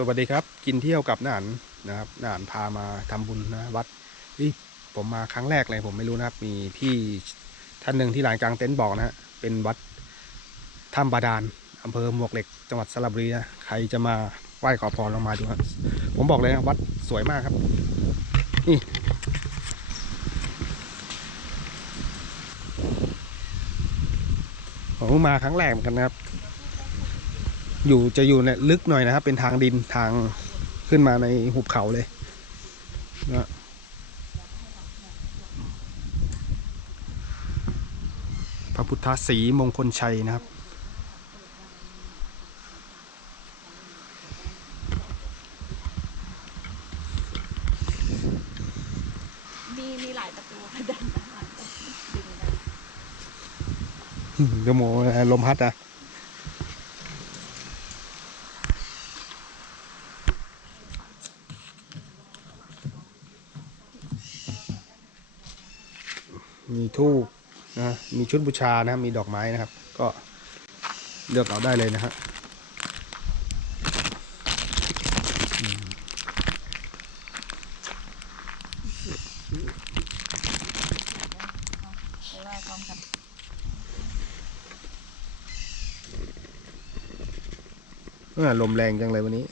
สวัสดีครับ กินเที่ยวกับนานนะครับนานพามาทำบุญนะวัดนี่ผมมาครั้งแรกเลยผมไม่รู้นะครับ มีพี่ท่านหนึ่งที่ลานกลางเต็นท์บอกนะฮะเป็นวัดถ้ำบาดาลอำเภอหมวกเหล็ก จังหวัดสระบุรีนะใครจะมาไหว้ขอพรลองมาดูครับผมบอกเลยนะวัดสวยมากครับ นี่ผมมาครั้งแรกเหมือนกันนะครับ อยู่จะอยู่ในลึกหน่อยนะครับ เป็นทางดินทางขึ้นมาในหุบเขาเลยนะพระพุทธศรีมงคลชัยนะครับมีมีหลายประตูค่ะดันได้ดึงได้เดี๋ยวโมลมพัดอะ มีทูบนะมีชุดบูชานะครับมีดอกไม้นะครับ ก็เลือกเอาได้เลยนะฮะลมแรงจังเลยวันนี้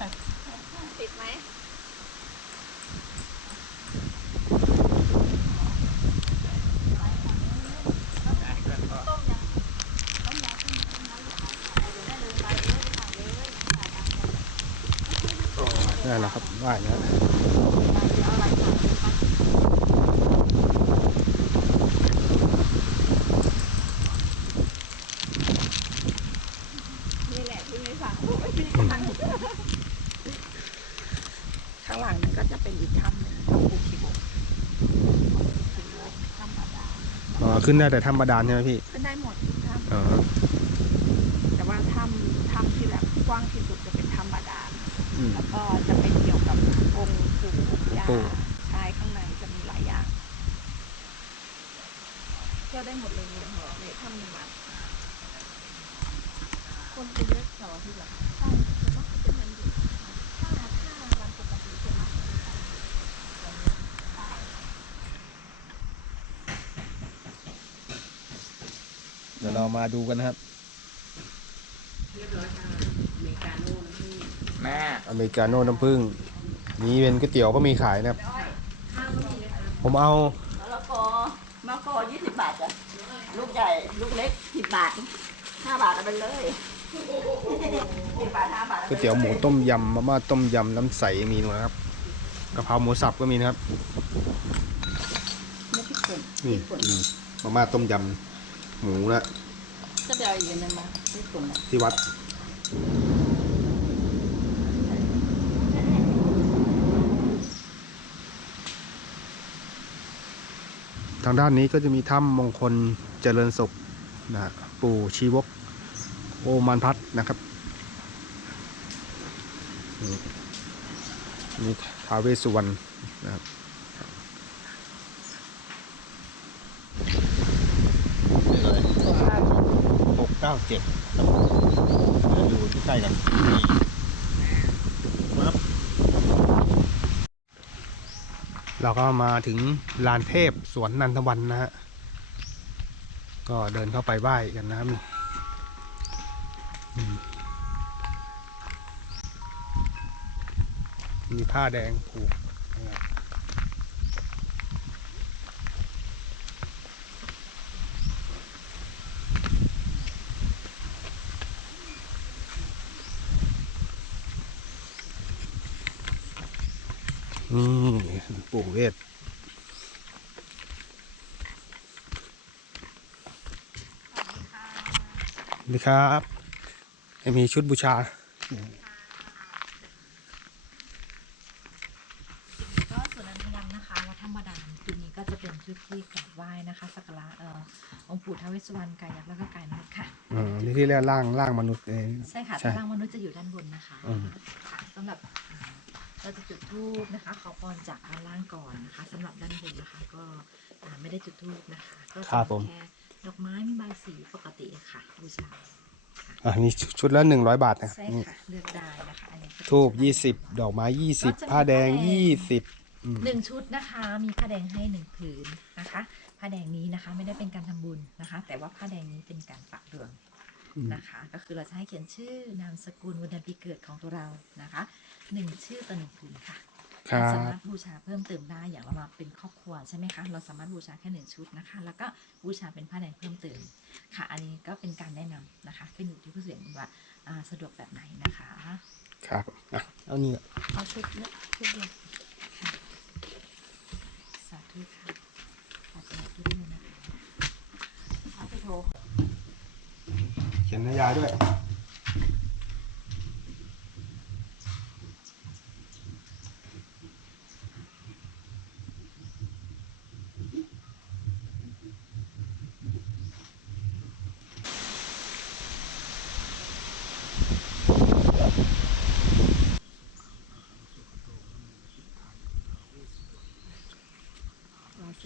ติดไหมนั่นแหละครับไหว้นะ เอาอะไรก่อนนี่แหละที่ไม่ฟังไม่มีฟังข้างหลังนั้นก็จะเป็นอีกถ้ำหนึ่งของภูคิโบกถ้ำบาดาล อ๋อ ขึ้นได้แต่ถ้ำบาดาลใช่ไหมพี่ขึ้นได้หมดทุกถ้ำอ๋อแต่ว่าถ้ำถ้ำที่แบบกว้างที่สุดจะเป็นถ้ำบาดาลอืม แล้วก็จะเป็นเกี่ยวกับองค์ปู่ย่าปู่ ใช่ข้างในจะมีหลายอย่างเที่ยวได้หมดเลยเนี่ยเหรอในถ้ำหนึ่งวันคนจะเยอะเสาร์อาทิตย์เหรอใช่แต่ว่าเป็นวันหยุดถ้าถ้าวันปกติจะมา เดี๋ยวเรามาดูกันนะครับแม่อเมริกาโน่น้ำผึ้งนี่เป็นก๋วยเตี๋ยวก็มีขายนะครับผมเอามะละกอมะละกอยี่สิบบาทจ้ะลูกใหญ่ลูกเล็กสิบบาทห้าบาทเอาไปเลยสิบบาทห้าบาทก๋วยเตี๋ยวหมูต้มยำมาม่าต้มยำน้ำใสมีนู่นนะครับกะเพราหมูสับก็มีนะครับไม่พริกป่นนี่อืมมาม่าต้มยำหมูนะ ก็จะเอาอีกอันหนึงมาพริกป่นอะที่วัด ทางด้านนี้ก็จะมีถ้ำมงคลเจริญสุขนะฮะปู่ชีวก โอมันพัฒน์นะครับนี่นี่ท้าวเวสสุวรรณนะครับนี่เลยห กเก้าเจ็ดอยู่ใกล้กันนี่ปั๊บเราก็มาถึงลานเทพสวนนันทวันนะฮะ ก็เดินเข้าไปไหว้กันนะครับนี่อืมมีผ้าแดงผูก นี่ปู่เวทดีครับให้มีชุดบูชาก็ส่วนอันยังนนะคะวัดธรรมดาคืนนี้ก็จะเป็นชุดที่กราบไหว้นะคะสักการะองค์ปู่ทวิสุวรรณกายยักษ์แล้วก็กายมนุษย์ค่ะอ๋อนี่ที่เรียกร่างร่างมนุษย์เองใช่ค่ะร่างมนุษย์จะอยู่ด้านบนนะคะสำหรับ เราจะจุดธูปนะคะ ขอพรจากด้านล่างก่อนนะคะสำหรับด้านบนนะคะ ก็อ่าไม่ได้จุดธูปนะคะ ก็จะครับผมแค่ดอกไม้มีใบายสีปกติค่ะบูชาอะนี่ชุดละหนึ่งร้อยบาทนะใช่นี่ค่ะเลือกได้นะคะอันนี้ก็ทูบจะยี่สิบดอกไม้ยี่สิบก็จะมีผ้าแดงผ้าแดงยี่สิบหนึ่งชุดนะคะ มีผ้าแดงให้หนึ่งผืนนะคะผ้าแดงนี้นะคะไม่ได้เป็นการทำบุญนะคะ แต่ว่าผ้าแดงนี้เป็นการปักดวงนะคะ ก็คือเราจะให้เขียนชื่อนามสกุลวันเดือนปีเกิดของตัวเรานะคะ หนึ่งชื่อต่อหนึ่งผืนค่ะครับสามารถบูชาเพิ่มเติมได้อย่างเรามาเป็นครอบครัวใช่ไหมคะเราสามารถบูชาแค่หนึ่งชุดนะคะ แล้วก็บูชาเป็นผ้าแดงเพิ่มเติมค่ะ อันนี้ก็เป็นการแนะนำนะคะขึ้นอยู่ที่ผู้เสียงว่าอ่าสะดวกแบบไหนนะคะ ครับอะเอานี่เอาชุดเลือกชุดเดียวค่ะสาธุค่ะสาธุด้วยนะคะสาธุโทเขียนนยาด้วย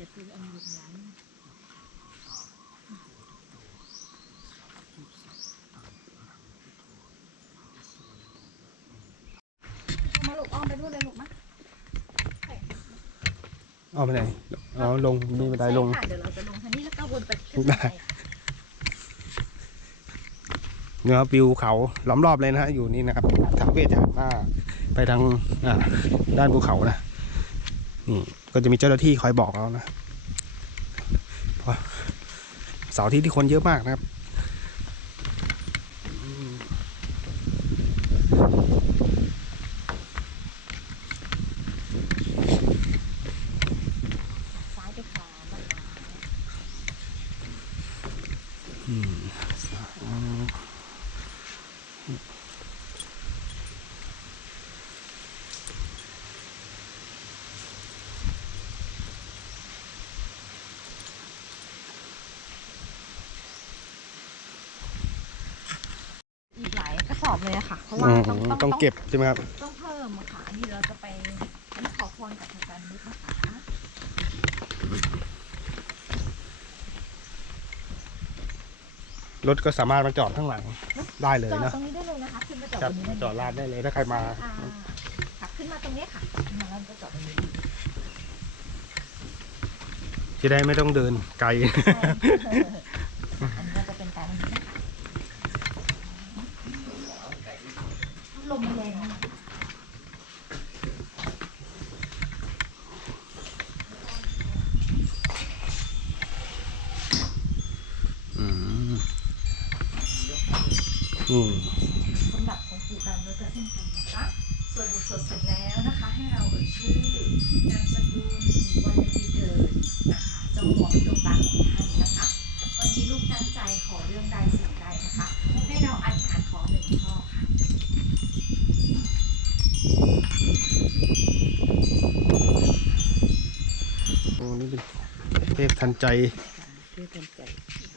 เราเสียคืออันนี้ร้านมาลูกอ้อมไปนู่นเลยลูกมะเอาไปไหนเอาลงมีบันไดลง ใช่ค่ะเดี๋ยวเราจะลงทางนี้แล้วก็วนไปขึ้นได้บันค่ะเนื้อวิวเขาล้อมรอบเลยนะฮะอยู่นี่นะครับทางเวทจะหันหน้าไปทางอ่าด้านภูเขานะ นี่ก็จะมีเจ้าหน้าที่คอยบอกเรานะเสาร์อาที่ที่คนเยอะมากนะครับอืม ซ้ายไปขวานะคะ อืมอืม อีกหลายกระส อบเลยอะค่ะ เพราะอืว่ามต้องต้องต้องเก็บใช่ไหมครับ ต้องเพิ่มอะค่ะอันนี้เราจะไปอันนี้ขอพรกับทางการมุกนะคะรถก็สามารถมาจอดข้างหลังได้เลยจอดนะตรงนี้ได้เลยนะคะขึ้นมาจอดครับตรงนี้จอดลาดได้เลยถ้าใครมาค่ะค่ะขึ้นมาตรงนี้ค่ะขึ้นมาแล้วก็จอดตรงนี้จะได้ไม่ต้องเดินไกล ใช่อันนี้ก็จะเป็นการนี้นะคะลมมันแรงมาก อืม อืมสำหรับของปู่ดำเราจะเช่นกันนะคะ ส่วนบทสวดเสร็จแล้วนะคะ ให้เราเอ่ยชื่อนามสกุลวันเดือนปีเกิดนะคะจงบอกดวงตาของท่านนะคะ วันนี้ลูกตั้งใจขอเรื่องใดสิ่งใดนะคะ ให้เราอธิษฐานขอหนึ่งข้อค่ะ โอ้นี่เป็นเทพทันใจช่วยกันใจ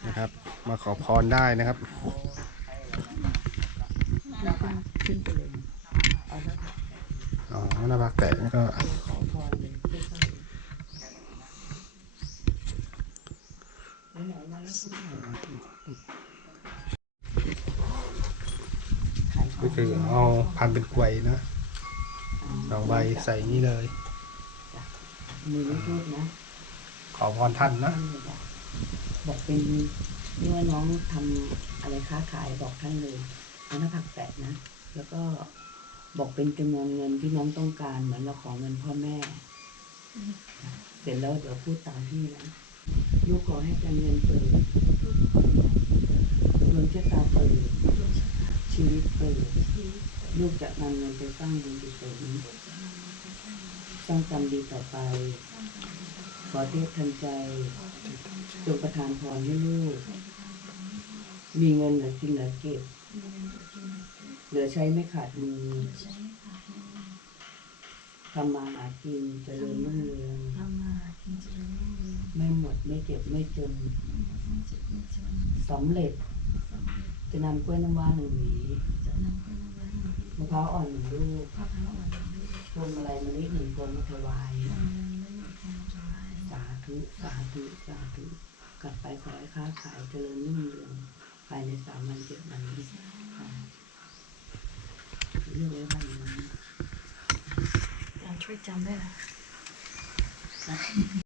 นะครับ มาขอพรได้นะครับ ขึ้นไปเลยอ๋อหน้าผากแตกนี่ก็ก็คือเอาพันเป็นกลวยนะสองใบใส่นี่เลยมือไม่โทษนะ ขอพรท่านนะบอกบอกเป็นนี่ว่าน้องทำอะไรค้าขายบอกท่านเลยเอาหน้าผักแปะนะ แล้วก็บอกเป็นจำนวนเงินที่น้องต้องการเหมือนเราขอเงินพ่อแม่ เสร็จแล้วเดี๋ยวพูดตามพี่นะลูกขอให้การเงินเปิดดวงชะตาเปิดชีวิตเปิดลูกจะนำเงินไปสร้างบุญกุศลสร้างกรรมดีต่อไป ขอเทพทันใจ จงประทานพรให้ลูก มีเงินเหลือกินเหลือเก็บ เหลือใช้ไม่ขาดมือทำมาหากินเจริญรุ่งเรืองทำมากินเจริญรุ่งเรืองไม่หมดไม่เจ็บไม่จนสำเร็จ จะนำกล้วยน้ำว้าหนึ่งหวีมะพร้าวอ่อนหนึ่งลูกพวงมาลัยมะลิหนึ่งพวงมาถวายสาธุสาธุสาธุกลับไปขอให้ค้าขายเจริญรุ่งเรืองภายในสามวันเจ็ดวันนี้ ค่ะเ